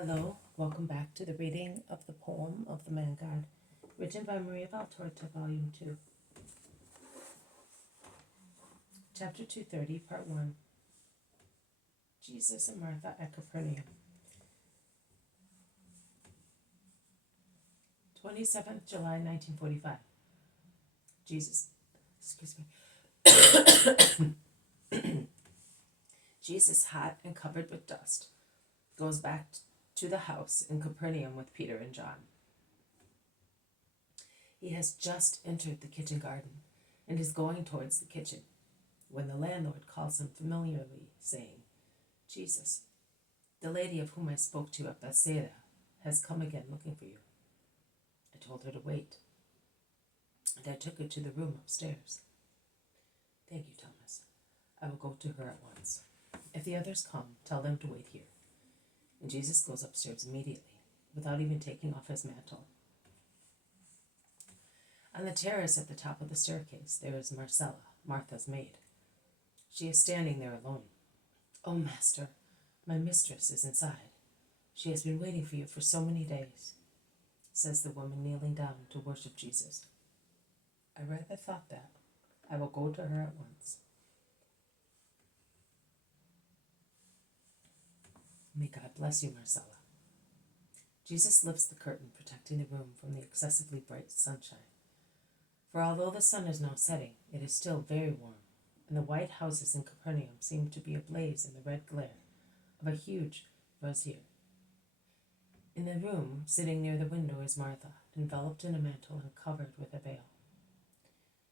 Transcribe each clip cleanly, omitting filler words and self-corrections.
Hello, welcome back to the reading of the poem of the Man God, written by Maria Valtorta, Volume 2. Chapter 230, Part 1. Jesus and Martha at Capernaum. 27th July 1945. Jesus, hot and covered with dust, goes back to the house in Capernaum with Peter and John. He has just entered the kitchen garden and is going towards the kitchen when the landlord calls him familiarly, saying, "Jesus, the lady of whom I spoke to you at Bethsaida has come again looking for you." I told her to wait, and I took her to the room upstairs. "Thank you, Thomas. I will go to her at once. If the others come, tell them to wait here." And Jesus goes upstairs immediately, without even taking off his mantle. On the terrace at the top of the staircase, there is Marcella, Martha's maid. She is standing there alone. "Oh, Master, my mistress is inside. She has been waiting for you for so many days," says the woman kneeling down to worship Jesus. "I rather thought that. I will go to her at once." May God bless you, Marcella. Jesus lifts the curtain protecting the room from the excessively bright sunshine. For although the sun is now setting, it is still very warm, and the white houses in Capernaum seem to be ablaze in the red glare of a huge brazier. In the room, sitting near the window, is Martha, enveloped in a mantle and covered with a veil.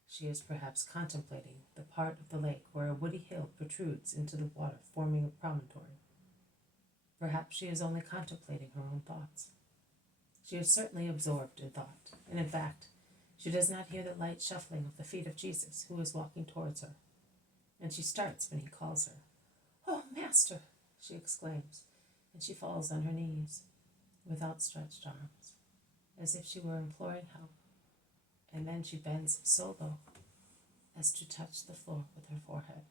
She is perhaps contemplating the part of the lake where a woody hill protrudes into the water, forming a promontory. Perhaps she is only contemplating her own thoughts. She is certainly absorbed in thought, and in fact, she does not hear the light shuffling of the feet of Jesus, who is walking towards her, and she starts when he calls her. "Oh, Master!" she exclaims, and she falls on her knees with outstretched arms, as if she were imploring help, and then she bends so low as to touch the floor with her forehead,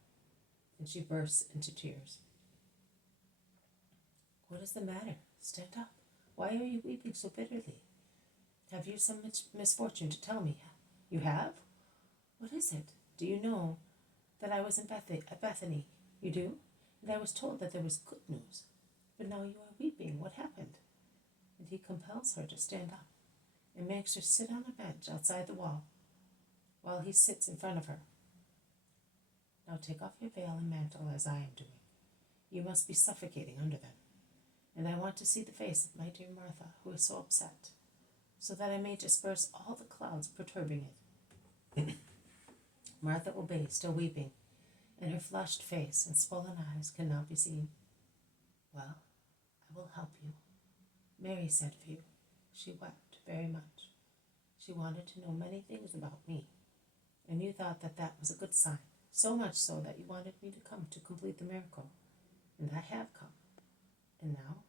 and she bursts into tears. "What is the matter? Stand up. Why are you weeping so bitterly? Have you some misfortune to tell me? You have? What is it? Do you know that I was at Bethany? You do? And I was told that there was good news. But now you are weeping. What happened?" And he compels her to stand up and makes her sit on a bench outside the wall while he sits in front of her. "Now take off your veil and mantle as I am doing. You must be suffocating under them. And I want to see the face of my dear Martha, who is so upset, so that I may disperse all the clouds perturbing it." Martha obeys, still weeping, and her flushed face and swollen eyes cannot be seen. "Well, I will help you. Mary sent for you. She wept very much. She wanted to know many things about me, and you thought that that was a good sign, so much so that you wanted me to come to complete the miracle, and I have come. And now?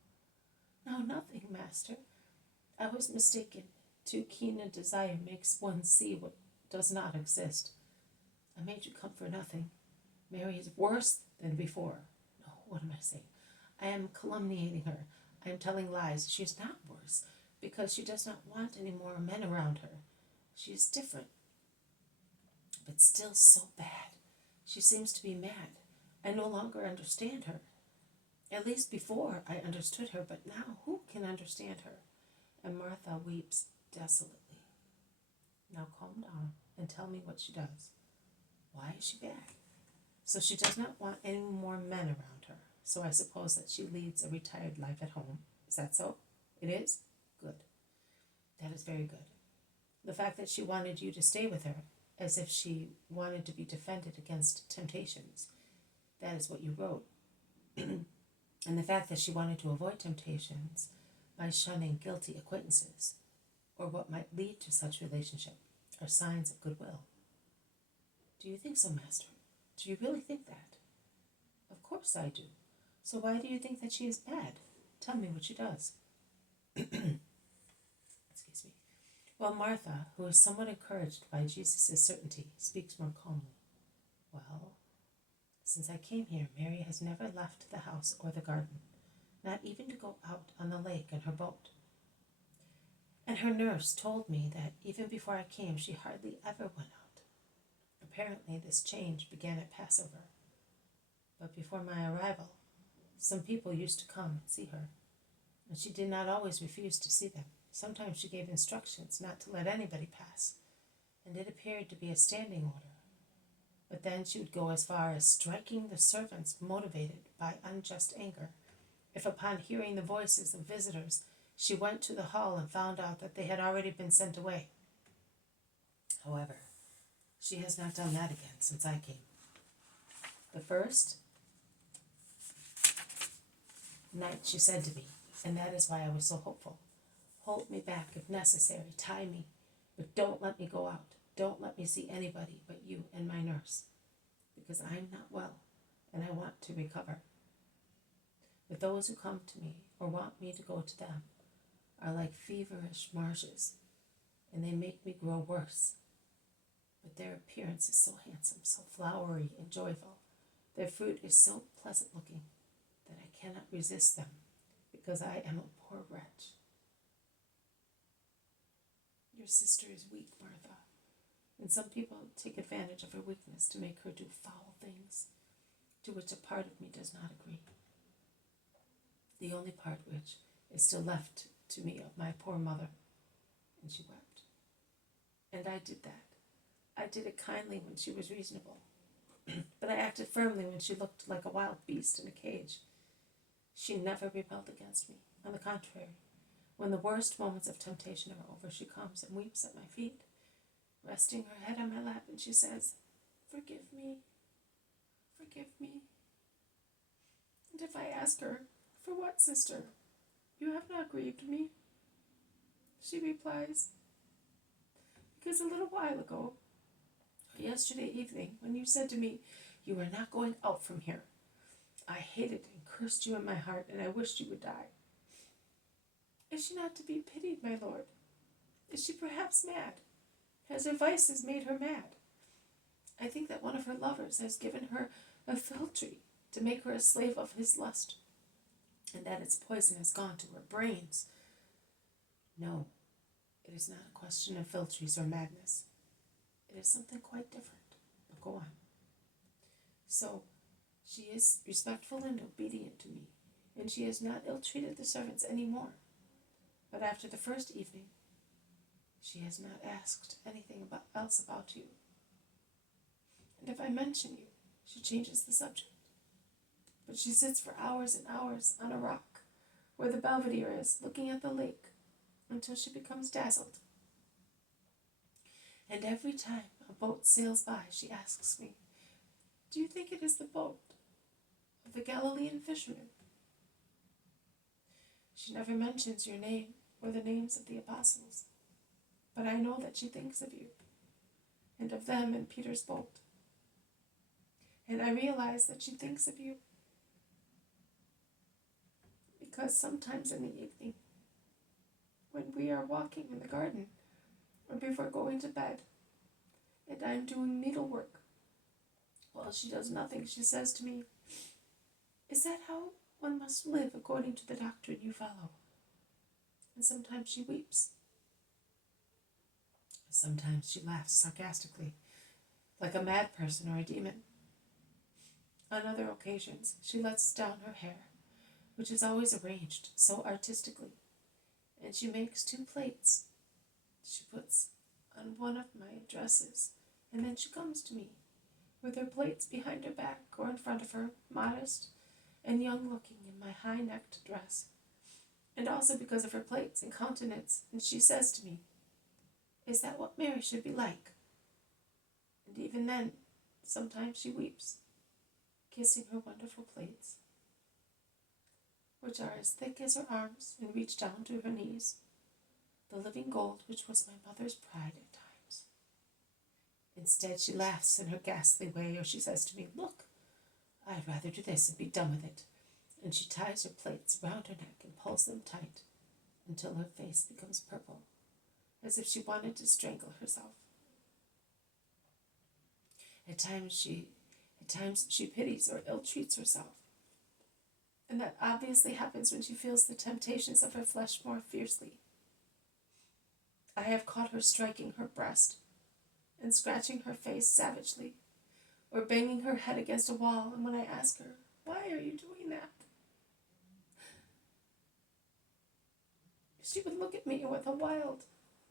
Now nothing, Master. I was mistaken. Too keen a desire makes one see what does not exist. I made you come for nothing. Mary is worse than before. No, what am I saying? I am calumniating her. I am telling lies. She is not worse, because she does not want any more men around her. She is different, but still so bad. She seems to be mad. I no longer understand her. At least before I understood her, but now who can understand her?" And Martha weeps desolately. "Now calm down and tell me what she does. Why is she bad?" "So she does not want any more men around her. So I suppose that she leads a retired life at home. Is that so?" "It is? Good. That is very good. The fact that she wanted you to stay with her, as if she wanted to be defended against temptations, that is what you wrote. And the fact that she wanted to avoid temptations by shunning guilty acquaintances, or what might lead to such relationship, are signs of goodwill." "Do you think so, Master? Do you really think that?" "Of course I do. So why do you think that she is bad? Tell me what she does." Excuse me. Well, Martha, who is somewhat encouraged by Jesus' certainty, speaks more calmly. "Well, since I came here, Mary has never left the house or the garden. not even to go out on the lake in her boat. And her nurse told me that even before I came, she hardly ever went out. Apparently, this change began at Passover. But before my arrival, some people used to come and see her, and she did not always refuse to see them. Sometimes she gave instructions not to let anybody pass, and it appeared to be a standing order. But then she would go as far as striking the servants motivated by unjust anger, if upon hearing the voices of visitors she went to the hall and found out that they had already been sent away. However, she has not done that again since I came. The first night she said to me, and that is why I was so hopeful, "Hold me back if necessary, tie me, but don't let me go out. Don't let me see anybody but you and my nurse, because I am not well and I want to recover." But those who come to me or want me to go to them are like feverish marshes, and they make me grow worse. But their appearance is so handsome, so flowery and joyful. Their fruit is so pleasant looking that I cannot resist them, because I am a poor wretch. Your sister is weak, Martha, and some people take advantage of her weakness to make her do foul things, to which a part of me does not agree. The only part which is still left to me of my poor mother. And she wept. And I did that. I did it kindly when she was reasonable, but I acted firmly when she looked like a wild beast in a cage. She never rebelled against me. On the contrary, when the worst moments of temptation are over, she comes and weeps at my feet, resting her head on my lap, and she says, "Forgive me, forgive me." And if I ask her, "For what, sister? You have not grieved me," she replies, "Because a little while ago, or yesterday evening, when you said to me, 'You are not going out from here,' I hated and cursed you in my heart, and I wished you would die." Is she not to be pitied, my lord? Is she perhaps mad? Has her vices made her mad? I think that one of her lovers has given her a philtre to make her a slave of his lust, and that its poison has gone to her brains. No, it is not a question of philtres or madness. It is something quite different. But go on. So, she is respectful and obedient to me, and she has not ill-treated the servants any more. But after the first evening, she has not asked anything else about you. And if I mention you, she changes the subject. But she sits for hours and hours on a rock where the belvedere is, looking at the lake, until she becomes dazzled. And every time a boat sails by, she asks me, "Do you think it is the boat of the Galilean fishermen?" She never mentions your name or the names of the apostles, but I know that she thinks of you and of them in Peter's boat. And I realize that she thinks of you because sometimes in the evening, when we are walking in the garden or before going to bed, and I am doing needlework, while she does nothing, she says to me, "Is that how one must live according to the doctrine you follow?" And sometimes she weeps. Sometimes she laughs sarcastically, like a mad person or a demon. On other occasions, she lets down her hair, which is always arranged so artistically, and she makes 2 plaits. She puts on one of my dresses, and then she comes to me, with her plaits behind her back or in front of her, modest and young-looking in my high-necked dress, and also because of her plaits and countenance, and she says to me, "Is that what Mary should be like?" And even then, sometimes she weeps, kissing her wonderful plaits, which are as thick as her arms and reach down to her knees, the living gold which was my mother's pride at times. Instead, she laughs in her ghastly way, or she says to me, "Look, I'd rather do this and be done with it," and she ties her plaits round her neck and pulls them tight until her face becomes purple, as if she wanted to strangle herself. At times she pities or ill-treats herself, And that obviously happens when she feels the temptations of her flesh more fiercely. I have caught her striking her breast and scratching her face savagely, or banging her head against a wall, and when I ask her, "Why are you doing that?" she would look at me with a wild,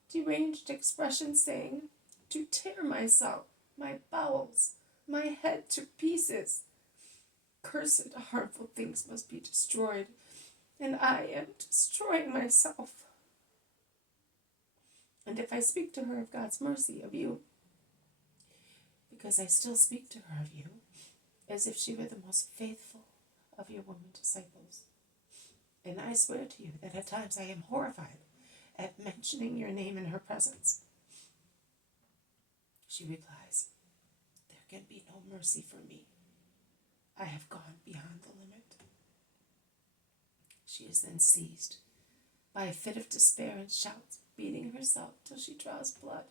deranged expression, saying, "To tear myself, my bowels, my head to pieces. Cursed, harmful things must be destroyed, and I am destroying myself." And if I speak to her of God's mercy, of you, because I still speak to her of you, as if she were the most faithful of your woman disciples, and I swear to you that at times I am horrified at mentioning your name in her presence, she replies, "There can be no mercy for me. I have gone beyond the limit." She is then seized by a fit of despair and shouts, beating herself till she draws blood.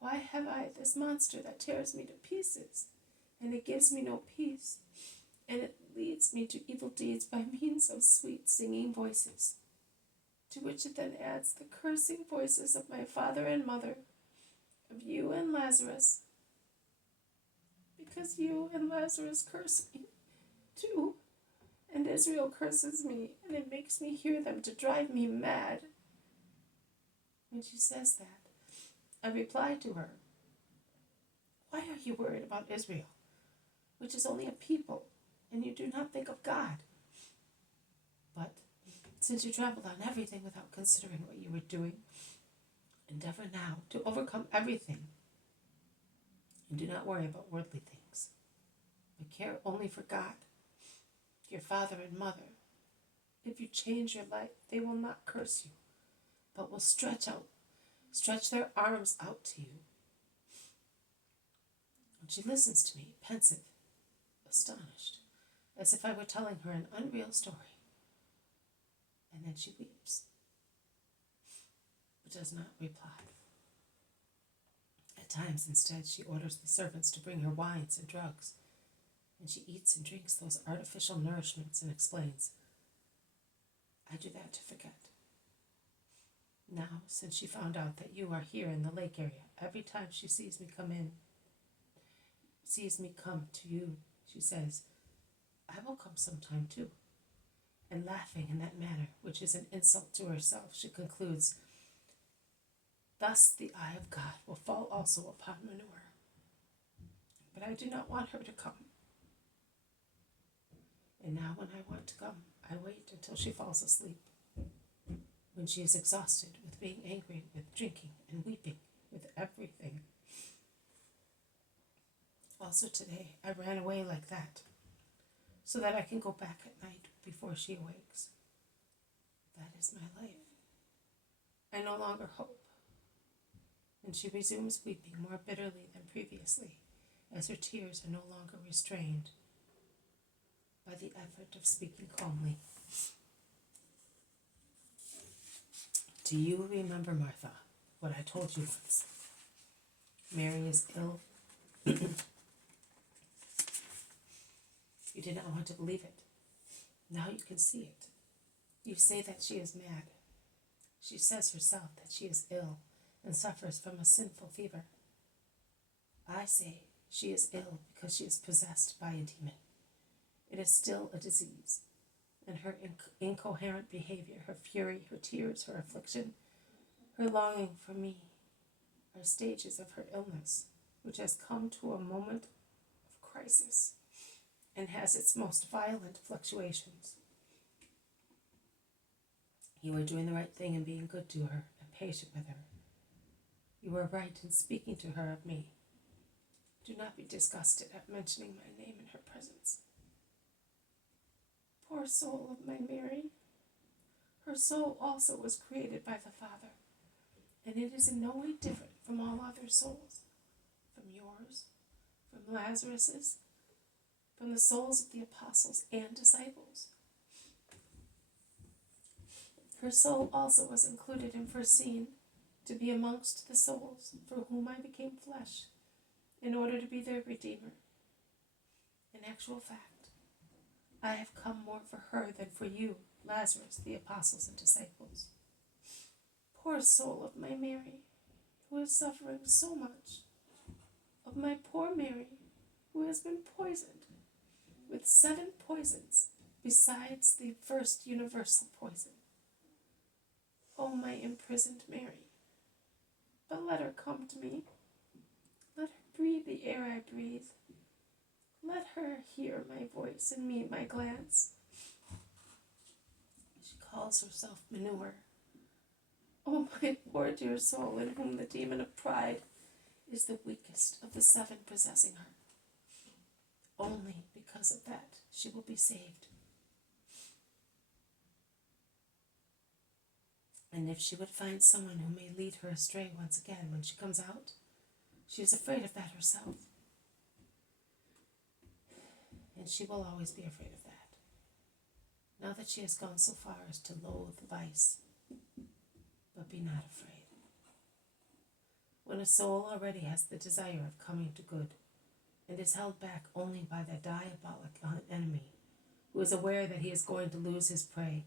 Why have I this monster that tears me to pieces, and it gives me no peace, and it leads me to evil deeds by means of sweet singing voices, to which it then adds the cursing voices of my father and mother, of you and Lazarus, because you and Lazarus curse me too, and Israel curses me, and it makes me hear them to drive me mad. When she says that, I reply to her, "Why are you worried about Israel, which is only a people, and you do not think of God? But since you trampled on everything without considering what you were doing, endeavor now to overcome everything, and do not worry about worldly things, but care only for God, your father and mother. If you change your life, they will not curse you, but will stretch their arms out to you." And she listens to me, pensive, astonished, as if I were telling her an unreal story. And then she weeps, but does not reply. At times, instead, she orders the servants to bring her wines and drugs, and she eats and drinks those artificial nourishments and explains, "I do that to forget." Now, since she found out that you are here in the lake area, every time she sees me come to you, she says, "I will come sometime too." And laughing in that manner, which is an insult to herself, she concludes, "Thus the eye of God will fall also upon manure." But I do not want her to come. And now when I want to come, I wait until she falls asleep, when she is exhausted with being angry, with drinking and weeping, with everything. Also today, I ran away like that, so that I can go back at night before she awakes. That is my life. I no longer hope. And she resumes weeping more bitterly than previously, as her tears are no longer restrained by the effort of speaking calmly. "Do you remember, Martha, what I told you once? Mary is ill." You did not want to believe it. Now you can see it. You say that she is mad. She says herself that she is ill and suffers from a sinful fever. I say she is ill because she is possessed by a demon. It is still a disease, and her incoherent behavior, her fury, her tears, her affliction, her longing for me, are stages of her illness, which has come to a moment of crisis and has its most violent fluctuations. You are doing the right thing in being good to her and patient with her. You are right in speaking to her of me. Do not be disgusted at mentioning my name in her presence. Poor soul of my Mary. Her soul also was created by the Father, and it is in no way different from all other souls, from yours, from Lazarus's, from the souls of the apostles and disciples. Her soul also was included and foreseen to be amongst the souls for whom I became flesh, in order to be their Redeemer. In actual fact, I have come more for her than for you, Lazarus, the apostles and disciples. Poor soul of my Mary, who is suffering so much, of my poor Mary, who has been poisoned with 7 poisons besides the first universal poison. O my imprisoned Mary, but let her come to me. Let her breathe the air I breathe. Let her hear my voice and meet my glance. She calls herself manure. O my poor dear soul, in whom the demon of pride is the weakest of the 7 possessing her. Only because of that she will be saved. And if she would find someone who may lead her astray once again when she comes out, she is afraid of that herself. And she will always be afraid of that, now that she has gone so far as to loathe vice. But be not afraid. When a soul already has the desire of coming to good, and is held back only by the diabolic enemy, who is aware that he is going to lose his prey,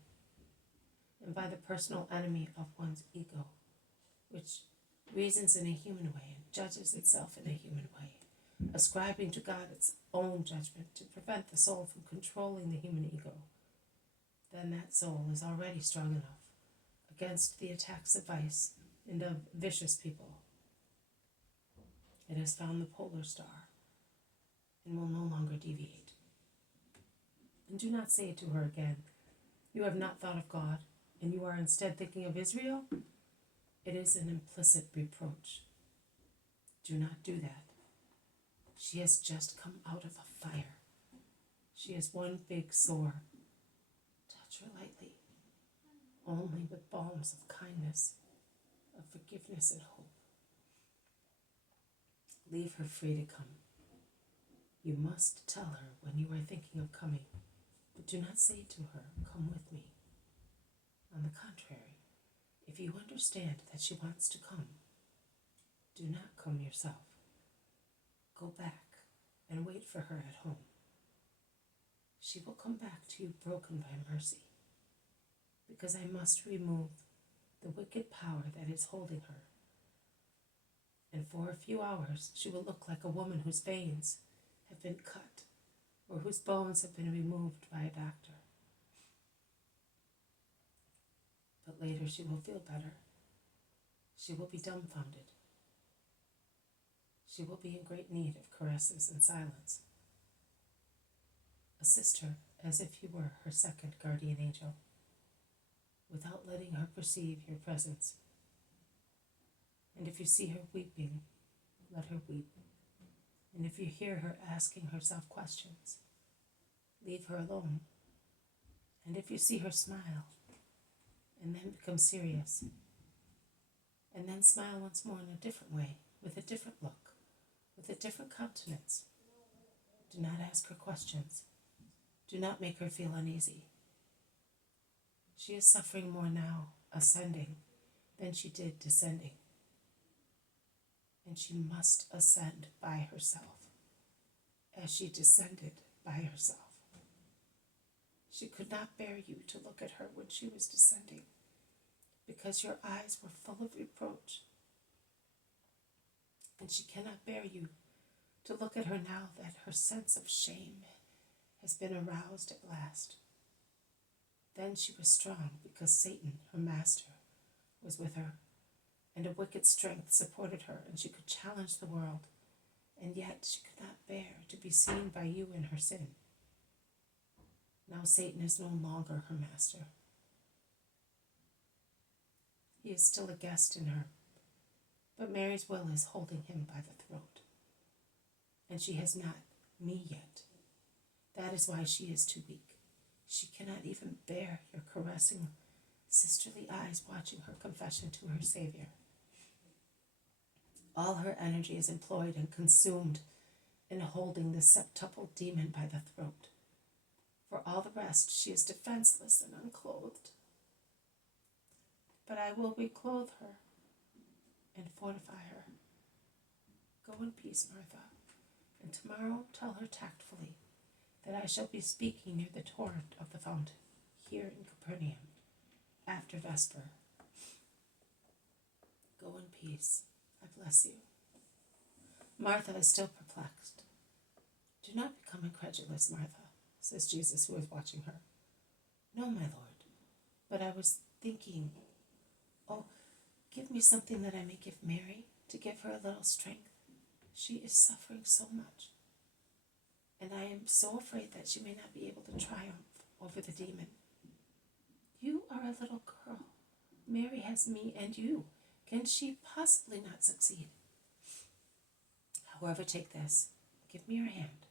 and by the personal enemy of one's ego, which reasons in a human way and judges itself in a human way, ascribing to God its own judgment to prevent the soul from controlling the human ego, then that soul is already strong enough against the attacks of vice and of vicious people. It has found the polar star and will no longer deviate. And do not say to her again, you have not thought of God, and you are instead thinking of Israel. It is an implicit reproach. Do not do that. She has just come out of a fire. She is one big sore. Touch her lightly, only with balms of kindness, of forgiveness and hope. Leave her free to come. You must tell her when you are thinking of coming, but do not say to her, come with me. On the contrary, if you understand that she wants to come, do not come yourself. Go back and wait for her at home. She will come back to you broken by mercy, because I must remove the wicked power that is holding her. And for a few hours she will look like a woman whose veins have been cut or whose bones have been removed by a doctor. But later she will feel better. She will be dumbfounded. She will be in great need of caresses and silence. Assist her as if you were her second guardian angel, without letting her perceive your presence. And if you see her weeping, let her weep. And if you hear her asking herself questions, leave her alone. And if you see her smile, and then become serious, and then smile once more in a different way, with a different look, with a different countenance, do not ask her questions. Do not make her feel uneasy. She is suffering more now, ascending, than she did descending. And she must ascend by herself, as she descended by herself. She could not bear you to look at her when she was descending, because your eyes were full of reproach. And she cannot bear you to look at her now that her sense of shame has been aroused at last. Then she was strong because Satan, her master, was with her, and a wicked strength supported her, and she could challenge the world, and yet she could not bear to be seen by you in her sin. Now Satan is no longer her master. He is still a guest in her, but Mary's will is holding him by the throat, and she has not me yet. That is why she is too weak. She cannot even bear your caressing, sisterly eyes watching her confession to her Savior. All her energy is employed and consumed in holding the septuple demon by the throat. For all the rest, she is defenseless and unclothed. But I will reclothe her and fortify her. Go in peace, Martha, and tomorrow tell her tactfully that I shall be speaking near the torrent of the fountain, here in Capernaum, after Vesper. Go in peace. I bless you. Martha is still perplexed. Do not become incredulous, Martha, says Jesus, who is watching her. No, my Lord, but I was thinking, oh, give me something that I may give Mary, to give her a little strength. She is suffering so much, and I am so afraid that she may not be able to triumph over the demon. You are a little girl. Mary has me and you. Can she possibly not succeed? However, take this. Give me your hand,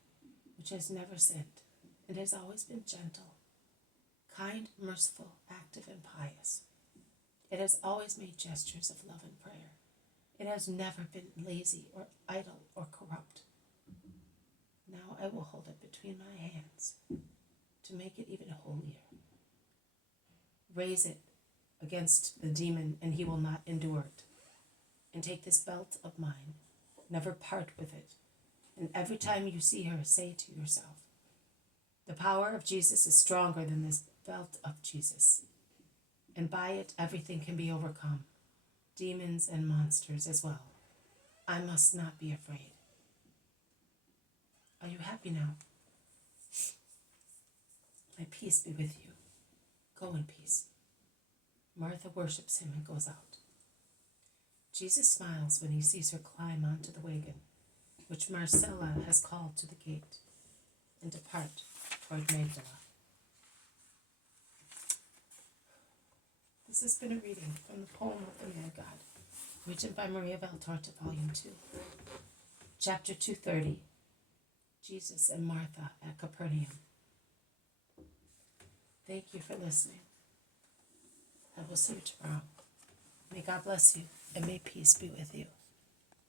which has never sinned, and has always been gentle, kind, merciful, active, and pious. It has always made gestures of love and prayer. It has never been lazy or idle or corrupt. Now I will hold it between my hands to make it even holier. Raise it against the demon, and he will not endure it. And take this belt of mine, never part with it. And every time you see her, say to yourself, the power of Jesus is stronger than this belt of Jesus. And by it, everything can be overcome, demons and monsters as well. I must not be afraid. Are you happy now? My peace be with you. Go in peace. Martha worships him and goes out. Jesus smiles when he sees her climb onto the wagon, which Marcella has called to the gate, and depart toward Magdala. This has been a reading from the poem of the Man God, written by Maria Valtorta, Volume 2. Chapter 230, Jesus and Martha at Capernaum. Thank you for listening. I will see you tomorrow. May God bless you, and may peace be with you.